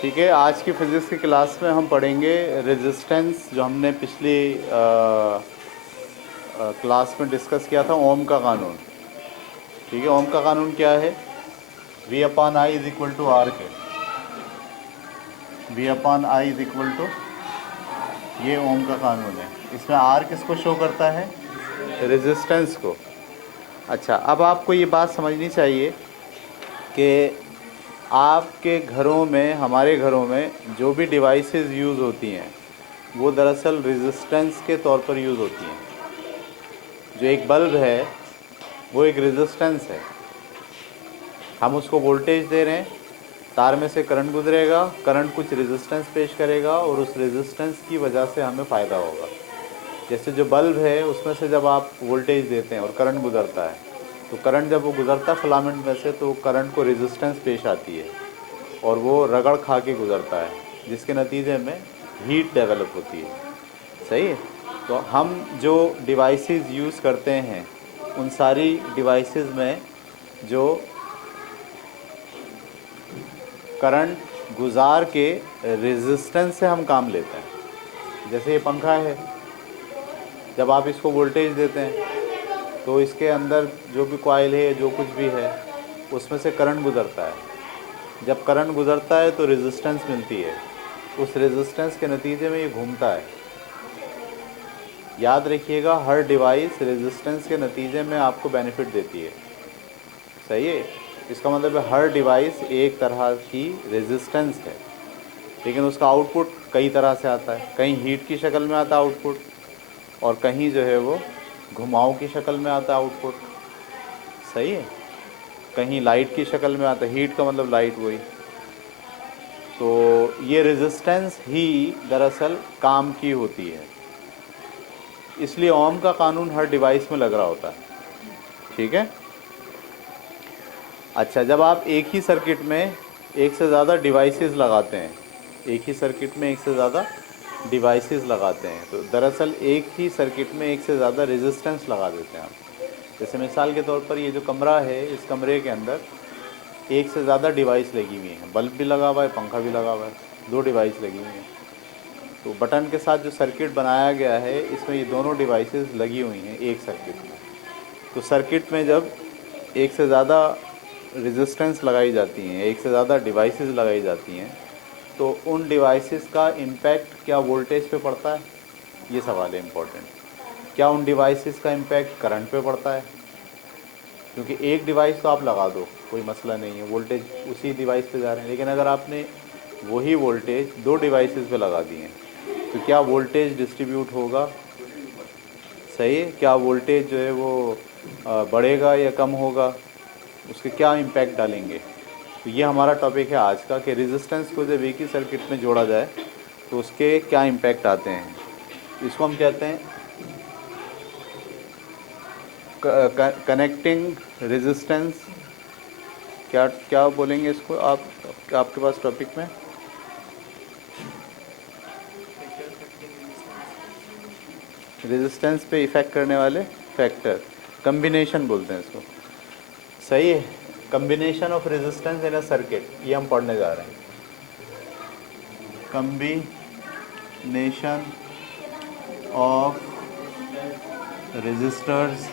ठीक है, आज की फिज़िक्स की क्लास में हम पढ़ेंगे रेजिस्टेंस, जो हमने पिछली क्लास में डिस्कस किया था, ओम का कानून। ठीक है, ओम का कानून क्या है? V upon I is equal to R के। V upon I is equal to, ये ओम का कानून है। इसमें आर किसको शो करता है? रेजिस्टेंस को। अच्छा, अब आपको ये बात समझनी चाहिए कि आपके घरों में, हमारे घरों में जो भी डिवाइसेस यूज़ होती हैं वो दरअसल रेजिस्टेंस के तौर पर यूज़ होती हैं। जो एक बल्ब है वो एक रेजिस्टेंस है। हम उसको वोल्टेज दे रहे हैं, तार में से करंट गुजरेगा, करंट कुछ रेजिस्टेंस पेश करेगा और उस रेजिस्टेंस की वजह से हमें फ़ायदा होगा। जैसे जो बल्ब है उसमें से जब आप वोल्टेज देते हैं और करंट गुजरता है, तो करंट जब वो गुजरता है फिलामेंट में से, तो करंट को रेजिस्टेंस पेश आती है और वो रगड़ खा के गुजरता है, जिसके नतीजे में हीट डेवलप होती है। सही है। तो हम जो डिवाइसेस यूज़ करते हैं उन सारी डिवाइसेस में जो करंट गुजार के रेजिस्टेंस से हम काम लेते हैं। जैसे ये पंखा है, जब आप इसको वोल्टेज देते हैं तो इसके अंदर जो भी कॉइल है, जो कुछ भी है, उसमें से करंट गुजरता है। जब करंट गुजरता है तो रेजिस्टेंस मिलती है, उस रेजिस्टेंस के नतीजे में ये घूमता है। याद रखिएगा, हर डिवाइस रेजिस्टेंस के नतीजे में आपको बेनिफिट देती है। सही है। इसका मतलब है हर डिवाइस एक तरह की रेजिस्टेंस है, लेकिन उसका आउटपुट कई तरह से आता है। कहीं हीट की शक्ल में आता है आउटपुट, और कहीं जो है वो घुमाव की शक्ल में आता है आउटपुट। सही है। कहीं लाइट की शक्ल में आता है, हीट का मतलब लाइट वही। तो ये रेजिस्टेंस ही दरअसल काम की होती है, इसलिए ओम का कानून हर डिवाइस में लग रहा होता है। ठीक है। अच्छा, जब आप एक ही सर्किट में एक से ज़्यादा डिवाइसेस लगाते हैं, एक ही सर्किट में एक से ज़्यादा डिवाइसेस लगाते हैं, तो दरअसल एक ही सर्किट में एक से ज़्यादा रेजिस्टेंस लगा देते हैं आप। जैसे मिसाल के तौर पर ये जो कमरा है, इस कमरे के अंदर एक से ज़्यादा डिवाइस लगी हुई हैं। बल्ब भी लगा हुआ है, पंखा भी लगा हुआ है, दो डिवाइस लगी हुई हैं। तो बटन के साथ जो सर्किट बनाया गया है, इसमें ये दोनों डिवाइसेस लगी हुई हैं एक सर्किट में। तो सर्किट में जब एक से ज़्यादा रेजिस्टेंस लगाई जाती हैं, एक से ज़्यादा डिवाइसेस लगाई जाती हैं, तो उन डिवाइसेस का इम्पैक्ट क्या वोल्टेज पे पड़ता है? ये सवाल है इम्पोर्टेंट। क्या उन डिवाइसेस का इम्पैक्ट करंट पे पड़ता है? क्योंकि एक डिवाइस तो आप लगा दो, कोई मसला नहीं है, वोल्टेज उसी डिवाइस पे जा रहे हैं। लेकिन अगर आपने वही वोल्टेज दो डिवाइसेस पे लगा दिए हैं, तो क्या वोल्टेज डिस्ट्रीब्यूट होगा? सही है। क्या वोल्टेज जो है वो बढ़ेगा या कम होगा? उसके क्या इम्पैक्ट डालेंगे? तो ये हमारा टॉपिक है आज का, कि रेजिस्टेंस को जब एक ही सर्किट में जोड़ा जाए तो उसके क्या इम्पैक्ट आते हैं। इसको हम कहते हैं कनेक्टिंग रेजिस्टेंस। क्या क्या बोलेंगे इसको आप, आपके पास टॉपिक में? रेजिस्टेंस पे इफ़ेक्ट करने वाले फैक्टर, कम्बिनेशन बोलते हैं इसको। सही है। Combination of resistance in a circuit, ये हम पढ़ने जा रहे हैं। Combination of resistors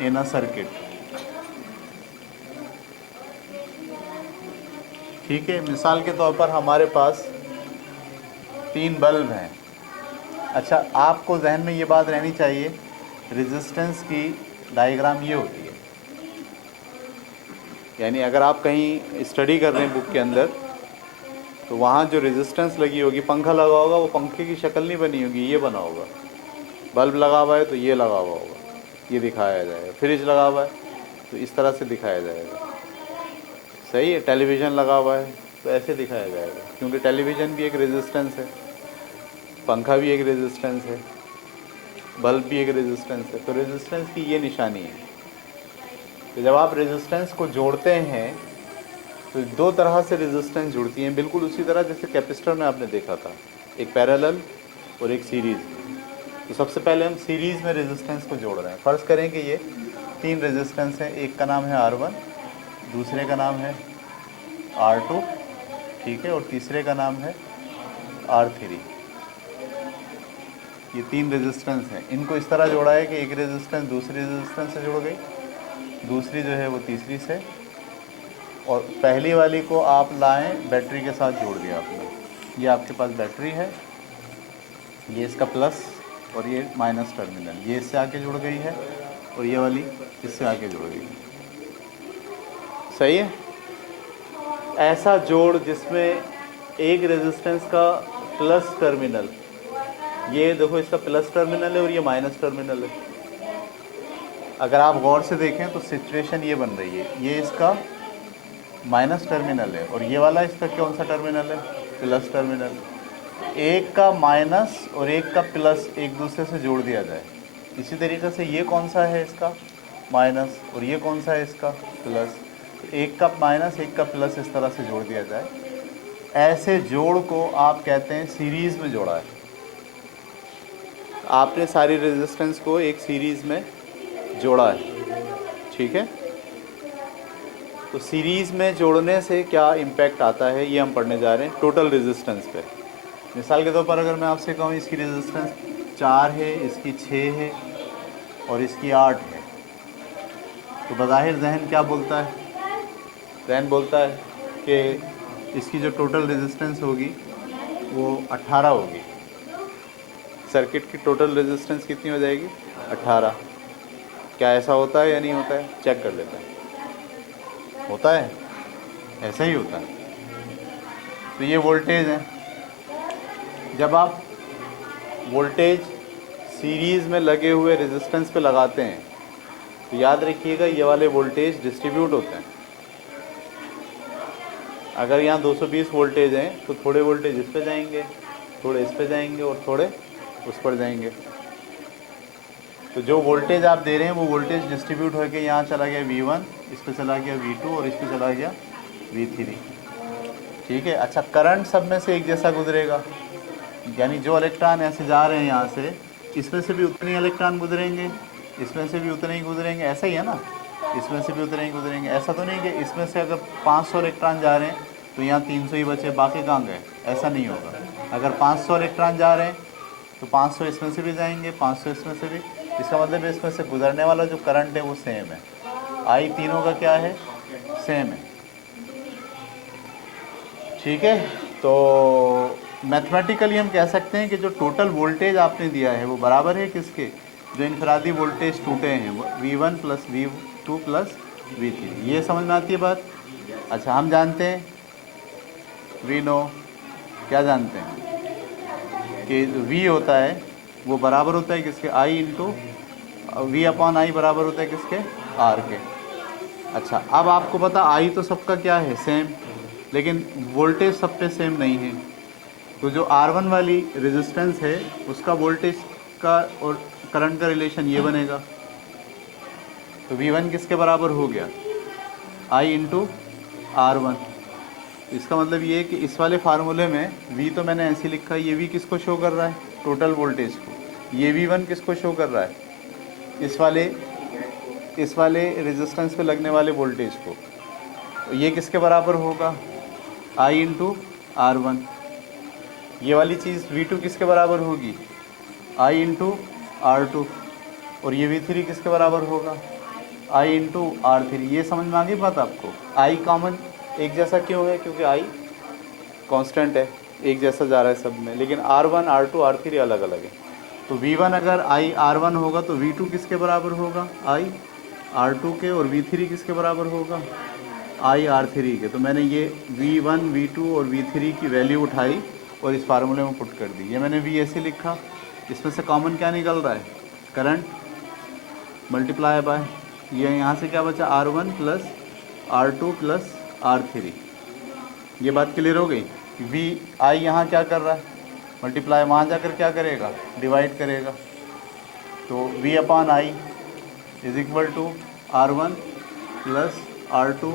in a circuit. ठीक है। मिसाल के तौर पर हमारे पास तीन बल्ब हैं। अच्छा, आपको जहन में ये बात रहनी चाहिए, रेजिस्टेंस की डायग्राम ये होती है। यानी अगर आप कहीं स्टडी कर रहे हैं बुक के अंदर, तो वहाँ जो रेजिस्टेंस लगी होगी, पंखा लगा होगा, वो पंखे की शक्ल नहीं बनी होगी, ये बना होगा। बल्ब लगा हुआ है तो ये लगा हुआ होगा, ये दिखाया जाएगा। फ्रिज लगा हुआ है तो इस तरह से दिखाया जाएगा। सही है। टेलीविज़न लगा हुआ है तो ऐसे दिखाया जाएगा, क्योंकि टेलीविज़न भी एक रेजिस्टेंस है, पंखा भी एक रेजिस्टेंस है, बल्ब भी एक रेजिस्टेंस है। तो रेजिस्टेंस की ये निशानी है। तो जब आप रेजिस्टेंस को जोड़ते हैं तो दो तरह से रेजिस्टेंस जुड़ती हैं, बिल्कुल उसी तरह जैसे कैपेसिटर में आपने देखा था, एक पैरेलल और एक सीरीज़ में। तो सबसे पहले हम सीरीज़ में रेजिस्टेंस को जोड़ रहे हैं। फ़र्ज़ करें कि ये तीन रेजिस्टेंस हैं, एक का नाम है R1, दूसरे का नाम है R2, ठीक है, और तीसरे का नाम है R3। ये 3 रेजिस्टेंस हैं। इनको इस तरह जोड़ा है कि एक रेजिस्टेंस दूसरी रेजिस्टेंस से जुड़ गई, दूसरी जो है वो तीसरी से, और पहली वाली को आप लाएं बैटरी के साथ जोड़ दिया आपने। ये आपके पास बैटरी है, ये इसका प्लस और ये माइनस टर्मिनल, ये इससे आके जुड़ गई है और ये वाली इससे आके जुड़ गई है। सही है। ऐसा जोड़ जिसमें एक रेजिस्टेंस का प्लस टर्मिनल, ये देखो इसका प्लस टर्मिनल है और ये माइनस टर्मिनल है। अगर आप गौर से देखें तो सिचुएशन ये बन रही है, ये इसका माइनस टर्मिनल है और ये वाला इसका कौन सा टर्मिनल है, प्लस टर्मिनल। एक का माइनस और एक का प्लस एक दूसरे से जोड़ दिया जाए। इसी तरीके से ये कौन सा है, इसका माइनस, और ये कौन सा है, इसका प्लस। एक का माइनस एक का प्लस इस तरह से जोड़ दिया जाए। ऐसे जोड़ को आप कहते हैं सीरीज़ में जोड़ा है। आपने सारी रेजिस्टेंस को एक सीरीज़ में जोड़ा है, ठीक है। तो सीरीज़ में जोड़ने से क्या इम्पैक्ट आता है ये हम पढ़ने जा रहे हैं टोटल रेजिस्टेंस पे। मिसाल के तौर पर अगर मैं आपसे कहूँ इसकी रेजिस्टेंस 4 है, इसकी 6 है और इसकी 8 है, तो बज़ाहिर जहन क्या बोलता है, जहन बोलता है कि इसकी जो टोटल रेजिस्टेंस होगी वो 18 होगी। सर्किट की टोटल रेजिस्टेंस कितनी हो जाएगी, 18। क्या ऐसा होता है या नहीं होता है, चेक कर लेते हैं। होता है, ऐसा ही होता है। तो ये वोल्टेज है। जब आप वोल्टेज सीरीज़ में लगे हुए रेजिस्टेंस पे लगाते हैं तो याद रखिएगा ये वाले वोल्टेज डिस्ट्रीब्यूट होते हैं। अगर यहाँ 220 वोल्टेज हैं तो थोड़े वोल्टेज इस पे जाएंगे, थोड़े इस पे जाएंगे और थोड़े उस पर जाएंगे। तो जो वोल्टेज आप दे रहे हैं वो वोल्टेज डिस्ट्रीब्यूट होकर यहाँ चला गया V1, इस पर चला गया V2 और इस पर चला गया V3, ठीक है। अच्छा, करंट सब में से एक जैसा गुजरेगा, यानी जो इलेक्ट्रॉन ऐसे जा रहे हैं यहाँ से, इसमें से भी उतने ही इलेक्ट्रॉन गुजरेंगे, इसमें से भी उतने ही गुजरेंगे, ऐसा ही है ना। इसमें से भी उतने ही गुजरेंगे। ऐसा तो नहीं कि इसमें से अगर 500 इलेक्ट्रॉन जा रहे हैं तो यहाँ 300 ही बचे, बाकी कहाँ गए, ऐसा नहीं होगा। अगर 500 इलेक्ट्रॉन जा रहे हैं तो 500 इसमें से भी जाएंगे, 500 इसमें से भी। इसका मतलब है इसमें से गुजरने वाला जो करंट है वो सेम है। आई तीनों का क्या है, सेम है, ठीक है। तो मैथमेटिकली हम कह सकते हैं कि जो टोटल वोल्टेज आपने दिया है वो बराबर है किसके, जो इनफरादी वोल्टेज टूटे हैं V1 plus V2 plus V3। ये समझ में आती है बात। अच्छा, हम जानते हैं, वी नो, क्या जानते हैं कि V होता है वो बराबर होता है किसके, I into V upon I बराबर होता है किसके, R के। अच्छा, अब आपको पता I तो सबका क्या है, सेम, लेकिन वोल्टेज सब पे सेम नहीं है। तो जो R1 वाली रेजिस्टेंस है उसका वोल्टेज का और करंट का रिलेशन ये बनेगा। तो V1 किसके बराबर हो गया, I इंटू R1। इसका मतलब ये है कि इस वाले फार्मूले में V तो मैंने ऐसे लिखा है, ये V किसको शो कर रहा है, टोटल वोल्टेज को। ये V1 किसको शो कर रहा है, इस वाले रेजिस्टेंस पे लगने वाले वोल्टेज को। तो ये किसके बराबर होगा, I इंटू R1। ये वाली चीज़ V2 किसके बराबर होगी, I इंटू R2। और ये V3 किसके बराबर होगा, I इंटू R3। ये समझ में आ गई बात आपको। I कॉमन एक जैसा क्यों है, क्योंकि I कांस्टेंट है, एक जैसा जा रहा है सब में, लेकिन R1 R2 R3 अलग अलग है। तो V1 अगर I R1 होगा तो V2 किसके बराबर होगा, I R2 के, और V3 किसके बराबर होगा, I R3 के। तो मैंने ये V1 V2 और V3 की वैल्यू उठाई और इस फार्मूले में पुट कर दी। ये मैंने V ऐसे लिखा, इसमें से कॉमन क्या निकल रहा है, करंट मल्टीप्लाई बाय ये, यहाँ से क्या बचा, R1 plus R2 plus R3। ये बात क्लियर हो गई। V I यहाँ क्या कर रहा है, मल्टीप्लाई, वहाँ जाकर क्या करेगा, डिवाइड करेगा। तो V upon I is equal to R1 plus R2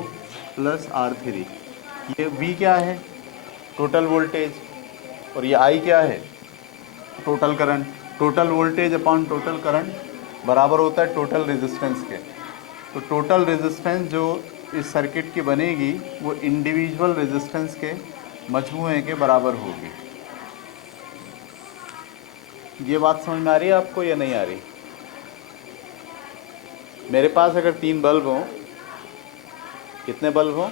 plus R3। ये V क्या है, टोटल वोल्टेज, और ये I क्या है, total current. Total voltage upon total current बराबर होता है टोटल रेजिस्टेंस के। तो टोटल रेजिस्टेंस जो इस सर्किट की बनेगी वो इंडिविजुअल रेजिस्टेंस के मजमूए के बराबर होगी। ये बात समझ में आ रही है आपको या नहीं आ रही? मेरे पास अगर 3 बल्ब हों, कितने बल्ब हों?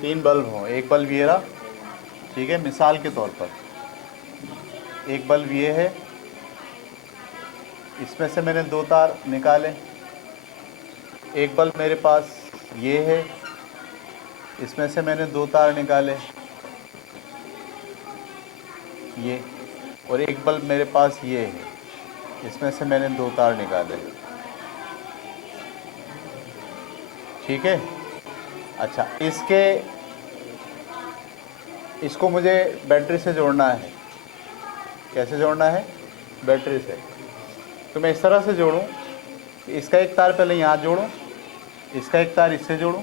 3 बल्ब हों। एक बल्ब ये रहा, ठीक है, मिसाल के तौर पर एक बल्ब ये है, इसमें से मैंने 2 तार निकाले। एक बल्ब मेरे पास ये है, इसमें से मैंने 2 तार निकाले, ये। और एक बल्ब मेरे पास ये है, इसमें से मैंने 2 तार निकाले, ठीक है। अच्छा, इसको मुझे बैटरी से जोड़ना है। कैसे जोड़ना है? बैटरी से। तो मैं इस तरह से जोड़ूं, इसका एक तार पहले यहाँ जोड़ूं, इसका एक तार इससे जोड़ूं,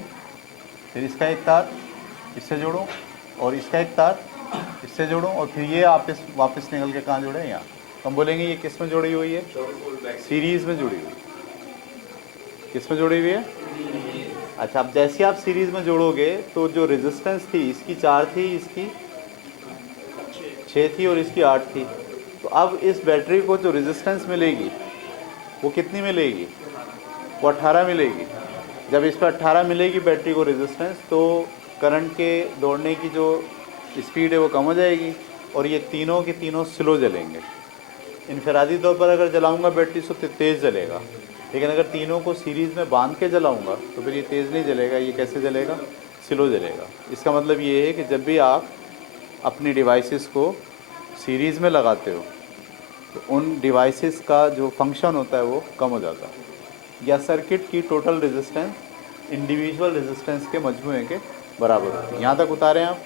फिर इसका एक तार इससे जोड़ूं, और इसका एक तार इससे जोड़ूं, और फिर ये वापस निकल के कहाँ जुड़े? यहाँ। तो हम बोलेंगे ये किस में जुड़ी हुई है? सीरीज़ में जुड़ी हुई। किस में जुड़ी हुई है? अच्छा, अब जैसे आप सीरीज़ में जोड़ोगे तो जो रेजिस्टेंस थी, इसकी 4 थी, इसकी 6 थी, और इसकी 8 थी। तो अब इस बैटरी को जो रेजिस्टेंस मिलेगी वो कितनी मिलेगी? वो 18 मिलेगी। जब इस पर 18 मिलेगी बैटरी को रेजिस्टेंस, तो करंट के दौड़ने की जो स्पीड है वो कम हो जाएगी, और ये तीनों के तीनों स्लो जलेंगे। इनफरादी तौर पर अगर जलाऊंगा बैटरी तो तेज़ जलेगा, लेकिन अगर तीनों को सीरीज़ में बांध के जलाऊंगा तो फिर ये तेज़ नहीं जलेगा। ये कैसे जलेगा? स्लो जलेगा। इसका मतलब ये है कि जब भी आप अपनी डिवाइसेस को सीरीज़ में लगाते हो तो उन डिवाइसेस का जो फंक्शन होता है वो कम हो जाता है, या सर्किट की टोटल रेजिस्टेंस इंडिविजुअल रेजिस्टेंस के मजमूए के बराबर होती है। यहाँ तक उतारें आप?